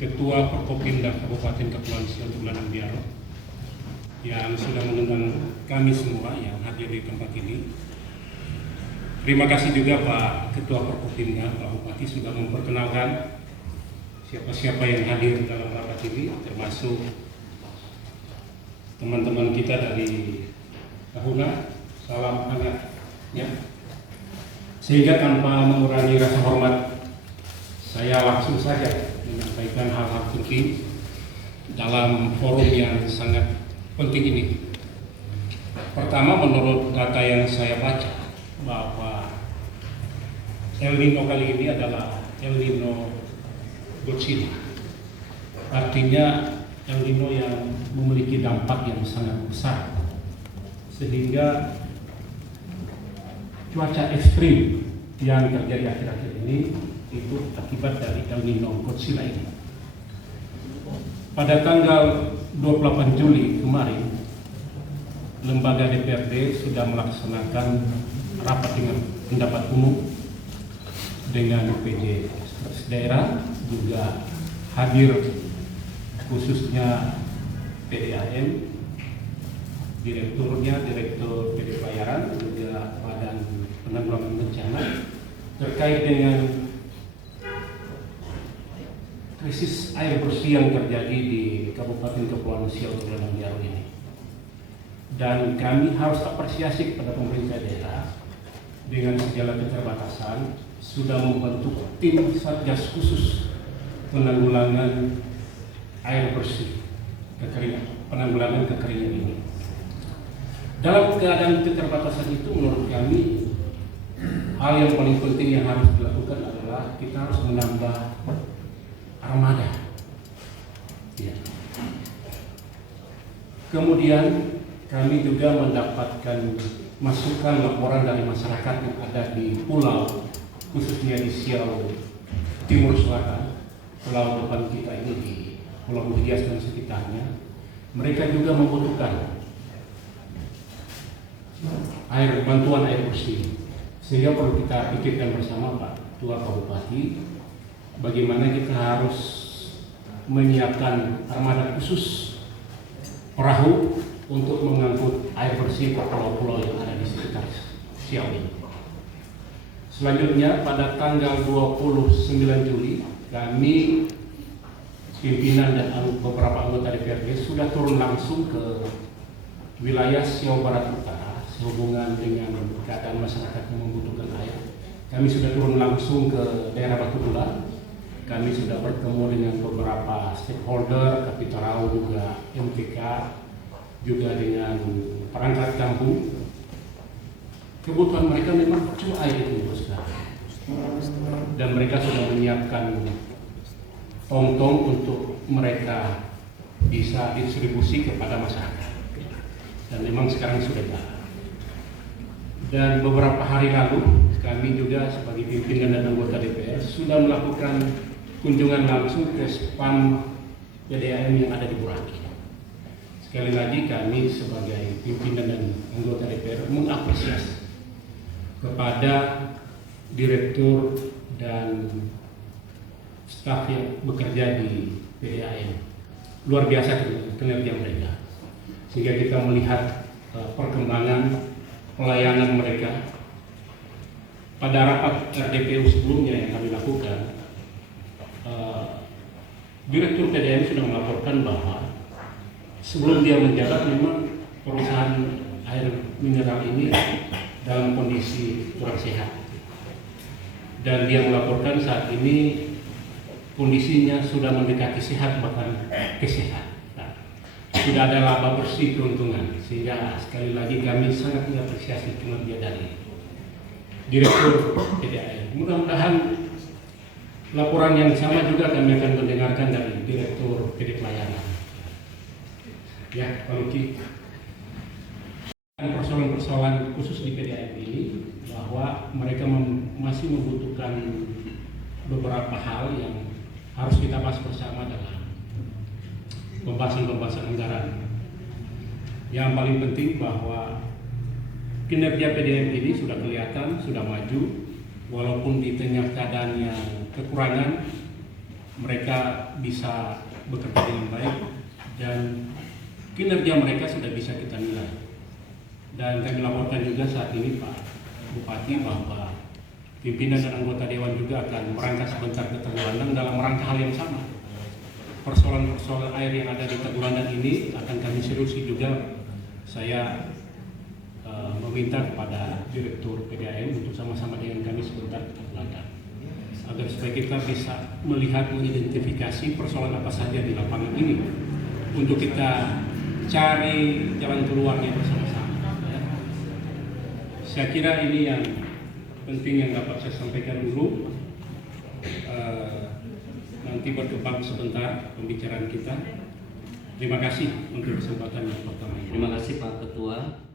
Ketua Forkopimda Kabupaten Kepulauan Siau Tulanang Biaro yang sudah mengundang kami semua yang hadir di tempat ini. Terima kasih juga Pak Ketua Forkopimda, Pak Bupati sudah memperkenalkan siapa-siapa yang hadir dalam rapat ini, termasuk teman-teman kita dari Tahuna. Salam hangat ya. Sehingga tanpa mengurangi rasa hormat, saya langsung saja menyampaikan hal-hal penting dalam forum yang sangat penting ini. Pertama, menurut data yang saya baca bahwa El Nino kali ini adalah El Nino Godzilla. Artinya El Nino yang memiliki dampak yang sangat besar, sehingga cuaca ekstrim yang terjadi akhir-akhir ini itu akibat dari El Nino Godzilla ini. Pada tanggal 28 Juli kemarin, lembaga DPRD sudah melaksanakan rapat dengan pendapat umum dengan PJ daerah, juga hadir khususnya PDAM, direkturnya, Direktur PD Pelayaran, juga Badan Penanggulangan Bencana terkait dengan krisis air bersih yang terjadi di Kabupaten Kepulauan Siau Tulanang Biaro ini. Dan kami harus apresiasi kepada pemerintah daerah dengan segala keterbatasan sudah membentuk tim Satgas khusus penanggulangan air bersih, penanggulangan kekeringan ini. Dalam keadaan keterbatasan itu, menurut kami hal yang paling penting yang harus dilakukan adalah kita harus menambah armada. Ya. Kemudian kami juga mendapatkan masukan laporan dari masyarakat yang ada di pulau, khususnya di Siau Timur Selatan, pulau depan kita ini di Pulau Buhias dan sekitarnya. Mereka juga membutuhkan bantuan air bersih, sehingga perlu kita pikirkan bersama Pak Ketua Pak Bupati, bagaimana kita harus menyiapkan armada khusus perahu untuk mengangkut air bersih ke pulau-pulau yang ada di sekitar Siau ini. Selanjutnya pada tanggal 29 Juli kami pimpinan dan beberapa anggota DPRD sudah turun langsung ke wilayah Siau Barat Utara sehubungan dengan keadaan masyarakat yang membutuhkan air. Kami sudah turun langsung ke daerah Batu Bulan. Kami sudah bertemu dengan beberapa stakeholder, Kapitarau, juga MTK, juga dengan perangkat kampung. Kebutuhan mereka memang cuma air itu, sekarang. Dan mereka sudah menyiapkan tong-tong untuk mereka bisa distribusi kepada masyarakat. Dan memang sekarang sudah jalan. Dan beberapa hari lalu kami juga sebagai pimpinan dan anggota DPR sudah melakukan kunjungan langsung ke spam PDAM yang ada di Buraki. Sekali lagi kami sebagai pimpinan dan anggota DPR mengapresiasi kepada direktur dan staf yang bekerja di PDAM. Luar biasa kinerja mereka, sehingga kita melihat perkembangan pelayanan mereka. Pada rapat RDPU sebelumnya yang kami lakukan, Direktur PDAM sudah melaporkan bahwa sebelum dia menjabat memang perusahaan air mineral ini dalam kondisi kurang sehat. Dan dia melaporkan saat ini kondisinya sudah mendekati sehat, bahkan kesehat. Sudah ada laba bersih keuntungan, sehingga sekali lagi kami sangat mengapresiasi kinerja dari Direktur PDAM. Mudah-mudahan laporan yang sama juga kami akan mendengarkan dari Direktur PD Pelayanan. Ya, Pak Luki. Persoalan-persoalan khusus di PDAM ini, bahwa mereka masih membutuhkan beberapa hal yang harus kita bahas bersama dalam pembahasan anggaran. Yang paling penting bahwa kinerja PDAM ini sudah kelihatan, sudah maju, walaupun di tengah keadaan yang kekurangan, mereka bisa bekerja dengan baik dan kinerja mereka sudah bisa kita nilai. Dan kami laporkan juga saat ini Pak Bupati bahwa pimpinan dan anggota Dewan juga akan berangkat sebentar ke Tegulandang dalam rangka hal yang sama. Persoalan-persoalan air yang ada di Tegulandang ini akan kami seriusi juga. Saya meminta kepada Direktur PDAM untuk sama-sama dengan kami sebentar ke Tegulandang, agar supaya kita bisa melihat, mengidentifikasi persoalan apa saja di lapangan ini untuk kita cari jalan keluarnya bersama-sama. Saya kira ini yang penting yang dapat saya sampaikan dulu. Nanti berkembang sebentar pembicaraan kita. Terima kasih untuk kesempatan yang pertama ini. Terima kasih Pak Ketua.